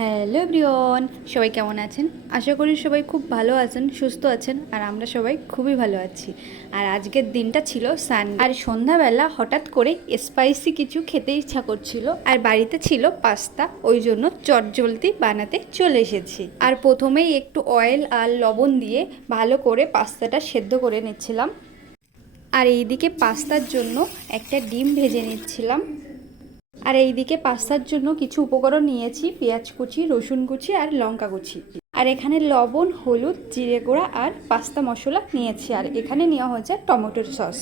Hello everyone, সবাই কেমন আছেন? আশা করি সবাই খুব ভালো আছেন, সুস্থ আছেন, আর আমরা সবাই খুবই ভালো আছি। আর আজকের দিনটা ছিল সান আর সন্ধ্যাবেলা হঠাৎ করে স্পাইসি কিছু খেতে ইচ্ছা করছিল, আর বাড়িতে ছিল পাস্তা, ওই জন্য চটজলদি বানাতে চলে এসেছি। আর প্রথমেই একটু অয়েল আর লবণ দিয়ে ভালো করে পাস্তাটা সেদ্ধ করে নিচ্ছিলাম। আর এইদিকে পাস্তার জন্য একটা ডিম ভেজে নিচ্ছিলাম। আর এইদিকে পাস্তার জন্য কিছু উপকরণ নিয়েছি, পেঁয়াজ কুচি, রসুন কুচি আর লঙ্কা কুচি। আর এখানে লবণ, হলুদ, জিরে গুঁড়া আর পাস্তা মশলা নিয়েছি। আর এখানে নেওয়া হয়েছে টমেটোর সস।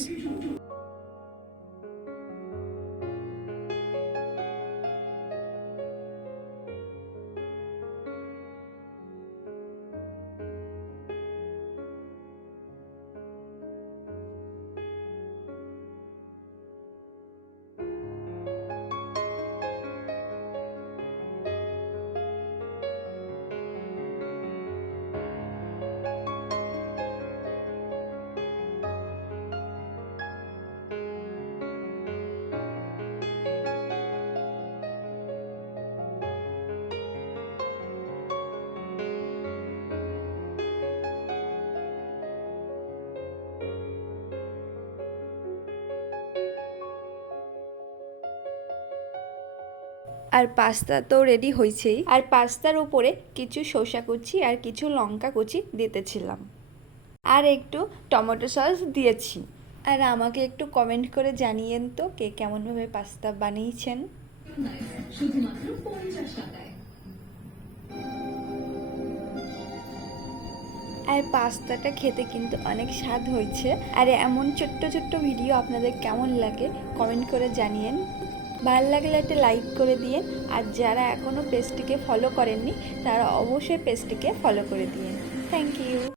আর পাস্তা তো রেডি হয়েছেই আর পাস্তার উপরে কিছু শসা কুচি আর কিছু লঙ্কা কুচি দিতেছিলাম। আর একটু টমেটো সস দিয়েছি। আর আমাকে একটু কমেন্ট করে জানিয়েন তো কে কেমনভাবে পাস্তা বানিয়েছেন। আর পাস্তাটা খেতে কিন্তু অনেক স্বাদ হয়েছে। আর এমন ছোট্ট ছোট্ট ভিডিও আপনাদের কেমন লাগে কমেন্ট করে জানিয়েন। ভালো লাগলে একটা লাইক করে দিয়ে আর যারা এখনও পেজটিকে ফলো করেননি, তারা অবশ্যই পেজটিকে ফলো করে দিন থ্যাংক ইউ